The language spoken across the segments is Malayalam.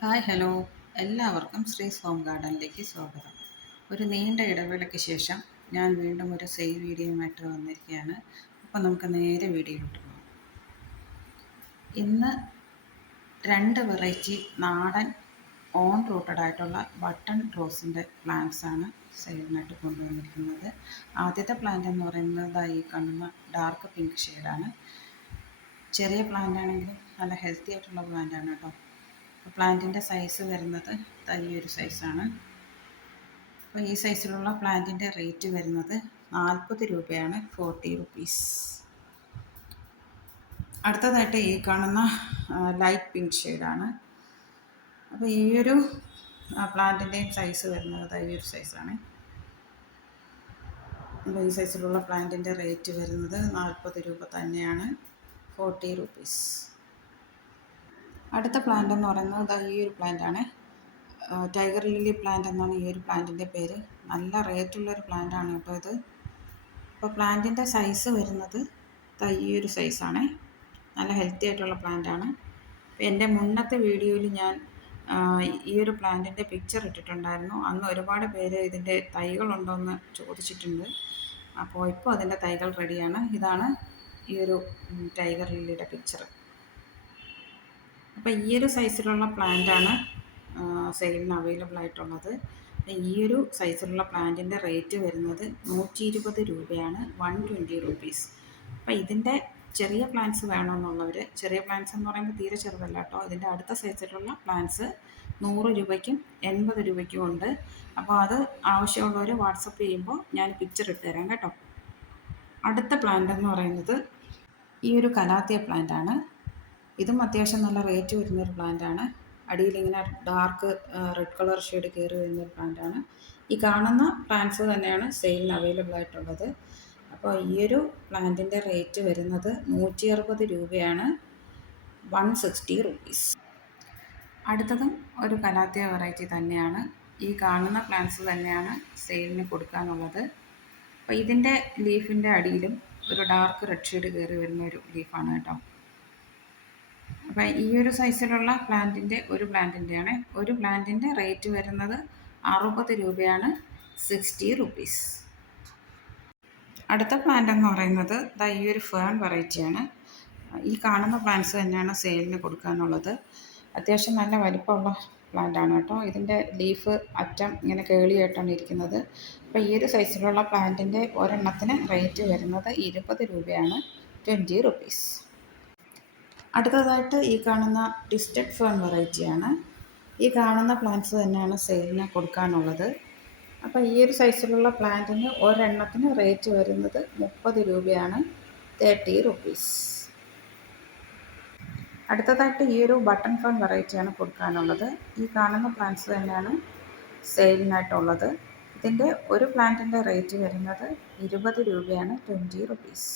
ഹായ് ഹലോ, എല്ലാവർക്കും ശ്രീസ് ഹോം ഗാർഡനിലേക്ക് സ്വാഗതം. ഒരു നീണ്ട ഇടവേളയ്ക്ക് ശേഷം ഞാൻ വീണ്ടും ഒരു സെയിൽ വീഡിയോയുമായിട്ട് വന്നിരിക്കുകയാണ്. അപ്പോൾ നമുക്ക് നേരെ വീഡിയോയിലോട്ട് പോകാം. ഇന്ന് രണ്ട് വെറൈറ്റി നാടൻ ഓൺ റൂട്ടഡ് ആയിട്ടുള്ള ബട്ടൺ റോസിൻ്റെ പ്ലാന്റ്സ് ആണ് സെയിലിനായിട്ട് കൊണ്ടുവന്നിരിക്കുന്നത്. ആദ്യത്തെ പ്ലാന്റ് എന്ന് പറയുന്നത് ഈ കാണുന്ന ഡാർക്ക് പിങ്ക് ഷെയ്ഡാണ്. ചെറിയ പ്ലാന്റ് ആണെങ്കിലും നല്ല ഹെൽത്തി ആയിട്ടുള്ള പ്ലാന്റ് ആണ് കേട്ടോ. പ്ലാന്റിൻ്റെ സൈസ് വരുന്നത് ഈ ഒരു സൈസാണ്. അപ്പോൾ ഈ സൈസിലുള്ള പ്ലാന്റിൻ്റെ റേറ്റ് വരുന്നത് 40 രൂപയാണ്, 40 റുപ്പീസ്. അടുത്തതായിട്ട് ഈ കാണുന്ന ലൈറ്റ് പിങ്ക് ഷെയ്ഡാണ്. അപ്പോൾ ഈ ഒരു പ്ലാന്റിൻ്റെയും സൈസ് വരുന്നത് ഈ ഒരു സൈസാണ്. അപ്പോൾ ഈ സൈസിലുള്ള പ്ലാന്റിൻ്റെ റേറ്റ് വരുന്നത് 40 രൂപ തന്നെയാണ്, 40 റുപ്പീസ്. അടുത്ത പ്ലാന്റ് എന്ന് പറയുന്നത് ഈ ഒരു പ്ലാന്റാണ്. ടൈഗർ ലില്ലി പ്ലാന്റ് എന്നാണ് ഈ ഒരു പ്ലാന്റിൻ്റെ പേര്. നല്ല റേറ്റുള്ളൊരു പ്ലാന്റാണ് കേട്ടോ ഇത്. അപ്പോൾ പ്ലാന്റിൻ്റെ സൈസ് വരുന്നത് ഈ ഒരു സൈസാണ്. നല്ല ഹെൽത്തി ആയിട്ടുള്ള പ്ലാന്റാണ്. എൻ്റെ മുന്നത്തെ വീഡിയോയിൽ ഞാൻ ഈ ഒരു പ്ലാന്റിൻ്റെ പിക്ചർ ഇട്ടിട്ടുണ്ടായിരുന്നു. അന്ന് ഒരുപാട് പേര് ഇതിൻ്റെ തൈകളുണ്ടോയെന്ന് ചോദിച്ചിട്ടുണ്ട്. അപ്പോൾ ഇപ്പോൾ അതിൻ്റെ തൈകൾ റെഡിയാണ്. ഇതാണ് ഈ ഒരു ടൈഗർ ലില്ലിയുടെ പിക്ചർ. അപ്പോൾ ഈ ഒരു സൈസിലുള്ള പ്ലാന്റാണ് സെയിലിന് അവൈലബിൾ ആയിട്ടുള്ളത്. ഈ ഒരു സൈസിലുള്ള പ്ലാന്റിൻ്റെ റേറ്റ് വരുന്നത് 120 രൂപയാണ്, 120 റുപ്പീസ്. അപ്പോൾ ഇതിൻ്റെ ചെറിയ പ്ലാന്റ്സ് വേണമെന്നുള്ളവർ, ചെറിയ പ്ലാന്റ്സ് എന്ന് പറയുമ്പോൾ തീരെ ചെറുതല്ല കേട്ടോ, ഇതിൻ്റെ അടുത്ത സൈസിലുള്ള പ്ലാന്റ്സ് 100 രൂപയ്ക്കും 80 രൂപയ്ക്കും ഉണ്ട്. അപ്പോൾ അത് ആവശ്യമുള്ളവർ വാട്സപ്പ് ചെയ്യുമ്പോൾ ഞാൻ പിക്ചർ ഇട്ട് തരാം കേട്ടോ. അടുത്ത പ്ലാന്റ് എന്ന് പറയുന്നത് ഈ ഒരു കലാത്തിയ പ്ലാന്റാണ്. ഇതും അത്യാവശ്യം നല്ല റേറ്റ് വരുന്നൊരു പ്ലാന്റാണ്. അടിയിലിങ്ങനെ ഡാർക്ക് റെഡ് കളർ ഷെയ്ഡ് കയറി വരുന്നൊരു പ്ലാന്റാണ്. ഈ കാണുന്ന പ്ലാന്റ്സ് തന്നെയാണ് സെയിലിന് അവൈലബിൾ ആയിട്ടുള്ളത്. അപ്പോൾ ഈ ഒരു പ്ലാന്റിൻ്റെ റേറ്റ് വരുന്നത് 160 രൂപയാണ്, 160 റുപ്പീസ്. അടുത്തതും ഒരു കലാത്തിയ വെറൈറ്റി തന്നെയാണ്. ഈ കാണുന്ന പ്ലാന്റ്സ് തന്നെയാണ് സെയിലിന് കൊടുക്കാനുള്ളത്. അപ്പോൾ ഇതിൻ്റെ ലീഫിൻ്റെ അടിയിലും ഒരു ഡാർക്ക് റെഡ് ഷെയ്ഡ് കയറി വരുന്ന ഒരു ലീഫാണ് കേട്ടോ. അപ്പോൾ ഈ ഒരു സൈസിലുള്ള പ്ലാന്റിൻ്റെ ഒരു പ്ലാന്റിൻ്റെ റേറ്റ് വരുന്നത് 60 രൂപയാണ്, 60 റുപ്പീസ്. അടുത്ത പ്ലാന്റ് എന്ന് പറയുന്നത് ഈ ഒരു ഫേൺ വെറൈറ്റിയാണ്. ഈ കാണുന്ന പ്ലാന്റ്സ് തന്നെയാണ് സെയിലിന് കൊടുക്കാനുള്ളത്. അത്യാവശ്യം നല്ല വലിപ്പമുള്ള പ്ലാന്റാണ് കേട്ടോ. ഇതിൻ്റെ ലീഫ് അറ്റം ഇങ്ങനെ കേളിയായിട്ടാണ് ഇരിക്കുന്നത്. അപ്പോൾ ഈ ഒരു സൈസിലുള്ള പ്ലാന്റിൻ്റെ ഒരെണ്ണത്തിന് റേറ്റ് വരുന്നത് 20 രൂപയാണ്, 20 റുപ്പീസ്. അടുത്തതായിട്ട് ഈ കാണുന്ന ട്വിസ്റ്റഡ് ഫേൺ വെറൈറ്റിയാണ്. ഈ കാണുന്ന പ്ലാന്റ്സ് തന്നെയാണ് സെയിലിന് കൊടുക്കാനുള്ളത്. അപ്പോൾ ഈ ഒരു സൈസിലുള്ള പ്ലാന്റിന് ഒരെണ്ണത്തിന് റേറ്റ് വരുന്നത് 30 രൂപയാണ്, 30 റുപ്പീസ്. അടുത്തതായിട്ട് ഈ ഒരു ബട്ടൺ ഫേൺ വെറൈറ്റിയാണ് കൊടുക്കാനുള്ളത്. ഈ കാണുന്ന പ്ലാന്റ്സ് തന്നെയാണ് സെയിലിനായിട്ടുള്ളത്. ഇതിൻ്റെ ഒരു പ്ലാന്റിൻ്റെ റേറ്റ് വരുന്നത് 20 രൂപയാണ്, 20 റുപ്പീസ്.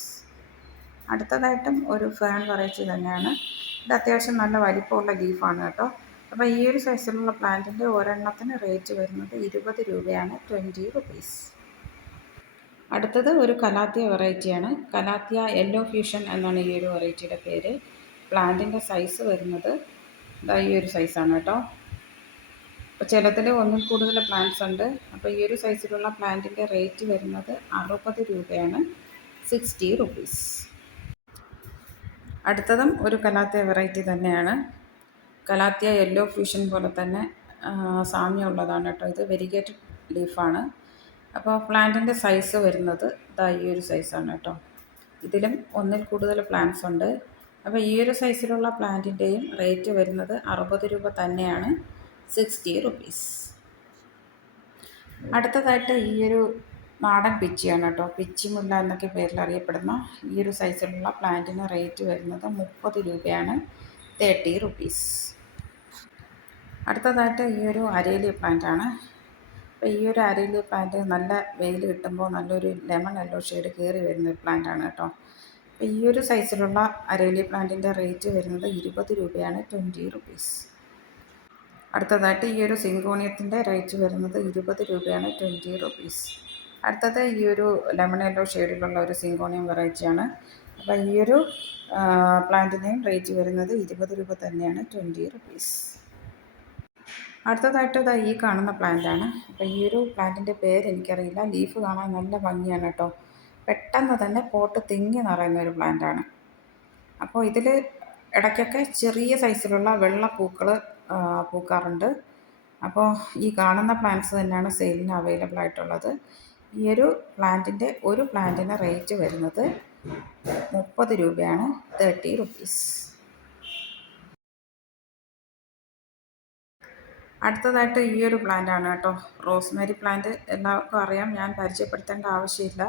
അടുത്തതായിട്ടും ഒരു ഫേൺ വെറൈറ്റി തന്നെയാണ്. ഇത് അത്യാവശ്യം നല്ല വലിപ്പമുള്ള ലീഫാണ് കേട്ടോ. അപ്പോൾ ഈ ഒരു സൈസിലുള്ള പ്ലാന്റിൻ്റെ ഒരെണ്ണത്തിന് റേറ്റ് വരുന്നത് 20 രൂപയാണ്, 20 റുപ്പീസ്. അടുത്തത് ഒരു കലാത്തിയ വെറൈറ്റിയാണ്. കലാത്തിയ യെല്ലോ ഫ്യൂഷൻ എന്നാണ് ഈ ഒരു വെറൈറ്റിയുടെ പേര്. പ്ലാന്റിൻ്റെ സൈസ് വരുന്നത് ഈ ഒരു സൈസാണ് കേട്ടോ. അപ്പോൾ ചിലതിൽ ഒന്നിൽ കൂടുതൽ പ്ലാന്റ്സ് ഉണ്ട്. അപ്പോൾ ഈ ഒരു സൈസിലുള്ള പ്ലാന്റിൻ്റെ റേറ്റ് വരുന്നത് 60 രൂപയാണ്, 60 റുപ്പീസ്. അടുത്തതും ഒരു കലാത്തിയ വെറൈറ്റി തന്നെയാണ്. കലാത്തിയ യെല്ലോ ഫ്യൂഷൻ പോലെ തന്നെ സാമ്യമുള്ളതാണ് കേട്ടോ. ഇത് വെരിഗേറ്റഡ് ലീഫാണ്. അപ്പോൾ പ്ലാന്റിൻ്റെ സൈസ് വരുന്നത് ഈ ഒരു സൈസാണ് കേട്ടോ. ഇതിലും ഒന്നിൽ കൂടുതൽ പ്ലാന്റ്സ് ഉണ്ട്. അപ്പോൾ ഈ ഒരു സൈസിലുള്ള പ്ലാന്റിൻ്റെയും റേറ്റ് വരുന്നത് 60 രൂപ തന്നെയാണ്, 60 റുപ്പീസ്. അടുത്തതായിട്ട് ഈ ഒരു നാടൻ പിച്ചിയാണ് കേട്ടോ. പിച്ചിമുല്ല എന്നൊക്കെ പേരിൽ അറിയപ്പെടുന്ന ഈ ഒരു സൈസിലുള്ള പ്ലാന്റിന് റേറ്റ് വരുന്നത് 30 രൂപയാണ്, 30 റുപ്പീസ്. അടുത്തതായിട്ട് ഈ ഒരു അരേലിയ പ്ലാന്റാണ്. അപ്പോൾ ഈ ഒരു അരേലിയ പ്ലാന്റ് നല്ല വെയിൽ കിട്ടുമ്പോൾ നല്ലൊരു ലെമൺ യെല്ലോ ഷെയ്ഡ് കയറി വരുന്നൊരു പ്ലാന്റാണ് കേട്ടോ. അപ്പോൾ ഈ ഒരു സൈസിലുള്ള അരേലിയ പ്ലാന്റിൻ്റെ റേറ്റ് വരുന്നത് 20 രൂപയാണ്, 20 റുപ്പീസ്. അടുത്തതായിട്ട് ഈ ഒരു സിങ്കോണിയത്തിൻ്റെ റേറ്റ് വരുന്നത് 20 രൂപയാണ്, 20 റുപ്പീസ്. അടുത്തത് ഈ ഒരു ലെമൺ യെല്ലോ ഷെയ്ഡിലുള്ള ഒരു സിങ്കോണിയം വെറൈറ്റിയാണ്. അപ്പോൾ ഈ ഒരു പ്ലാന്റിൻ്റെയും റേറ്റ് വരുന്നത് 20 രൂപ തന്നെയാണ്, 20 റുപ്പീസ്. അടുത്തതായിട്ട് ഇതാ ഈ കാണുന്ന പ്ലാന്റാണ്. അപ്പോൾ ഈ ഒരു പ്ലാന്റിൻ്റെ പേര് എനിക്കറിയില്ല. ലീഫ് കാണാൻ നല്ല ഭംഗിയാണ് കേട്ടോ. പെട്ടെന്ന് തന്നെ പോട്ട് തിങ്ങി നിറയുന്ന ഒരു പ്ലാന്റാണ്. അപ്പോൾ ഇതിൽ ഇടയ്ക്കൊക്കെ ചെറിയ സൈസിലുള്ള വെള്ള പൂക്കൾ പൂക്കാറുണ്ട്. അപ്പോൾ ഈ കാണുന്ന പ്ലാന്റ്സ് തന്നെയാണ് സെയിലിന് അവൈലബിൾ ആയിട്ടുള്ളത്. ഈ ഒരു പ്ലാന്റിൻ്റെ ഒരു പ്ലാന്റിന് റേറ്റ് വരുന്നത് 30 രൂപയാണ്, 30 റുപ്പീസ്. അടുത്തതായിട്ട് ഈ ഒരു പ്ലാന്റ് ആണ് കേട്ടോ. റോസ്മേരി പ്ലാന്റ് എല്ലാവർക്കും അറിയാം, ഞാൻ പരിചയപ്പെടുത്തേണ്ട ആവശ്യമില്ല.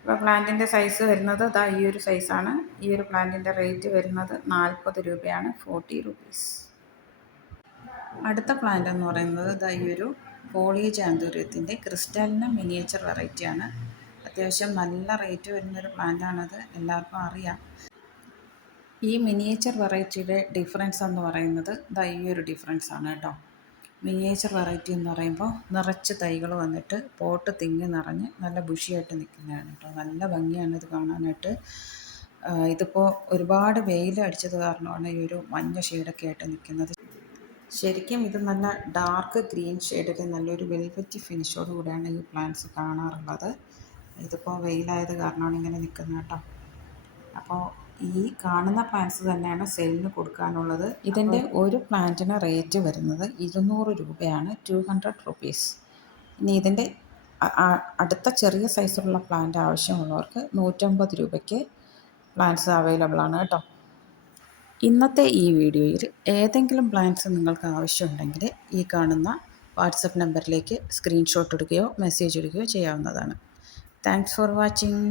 അപ്പോൾ പ്ലാന്റിൻ്റെ സൈസ് വരുന്നത് ഇതാ ഈ ഒരു സൈസാണ്. ഈ ഒരു പ്ലാന്റിൻ്റെ റേറ്റ് വരുന്നത് 40 രൂപയാണ്, 40 റുപ്പീസ്. അടുത്ത പ്ലാന്റ് എന്ന് പറയുന്നത് ഇതാ ഈ ഒരു പോളിജാന്തൂര്യത്തിൻ്റെ ക്രിസ്റ്റലിന മിനിയേച്ചർ വെറൈറ്റിയാണ്. അത്യാവശ്യം നല്ല റേറ്റ് വരുന്നൊരു പ്ലാന്റാണത്, എല്ലാവർക്കും അറിയാം. ഈ മിനിയേച്ചർ വെറൈറ്റിയുടെ ഡിഫറൻസ് എന്ന് പറയുന്നത് ഇതാ ഈ ഒരു ഡിഫറൻസ് ആണ് കേട്ടോ. മിനിയേച്ചർ വെറൈറ്റി എന്ന് പറയുമ്പോൾ നിറച്ച് തൈകൾ വന്നിട്ട് പോട്ട് തിങ്ങി നിറഞ്ഞ് നല്ല ബുഷിയായിട്ട് നിൽക്കുന്നതാണ് കേട്ടോ. നല്ല ഭംഗിയാണ് ഇത് കാണാനായിട്ട്. ഇതിപ്പോൾ ഒരുപാട് വെയിൽ അടിച്ചത് കാരണമാണ് ഈ ഒരു മഞ്ഞ ഷെയ്ഡൊക്കെ ആയിട്ട് നിൽക്കുന്നത്. ശരിക്കും ഇത് നല്ല ഡാർക്ക് ഗ്രീൻ ഷെയ്ഡിൽ നല്ലൊരു വെൽവെറ്റി ഫിനിഷോട് കൂടിയാണ് ഈ പ്ലാന്റ്സ് കാണാറുള്ളത്. ഇതിപ്പോൾ വെയിലായത് കാരണമാണ് ഇങ്ങനെ നിൽക്കുന്നത് കേട്ടോ. അപ്പോൾ ഈ കാണുന്ന പ്ലാന്റ്സ് തന്നെയാണ് സെയിലിന് കൊടുക്കാനുള്ളത്. ഇതിൻ്റെ ഒരു പ്ലാന്റിന് റേറ്റ് വരുന്നത് 200 രൂപയാണ്, 200 റുപ്പീസ്. ഇനി ഇതിൻ്റെ അടുത്ത ചെറിയ സൈസിലുള്ള പ്ലാന്റ് ആവശ്യമുള്ളവർക്ക് 150 രൂപയ്ക്ക് പ്ലാന്റ്സ് അവൈലബിൾ ആണ് കേട്ടോ. ഇന്നത്തെ ഈ വീഡിയോയിൽ ഏതെങ്കിലും പ്ലാന്റ്സ് നിങ്ങൾക്ക് ആവശ്യമുണ്ടെങ്കിൽ ഈ കാണുന്ന വാട്സപ്പ് നമ്പറിലേക്ക് സ്ക്രീൻഷോട്ട് എടുക്കുകയോ മെസ്സേജ് ഇടുകയോ ചെയ്യാവുന്നതാണ്. Thanks for watching.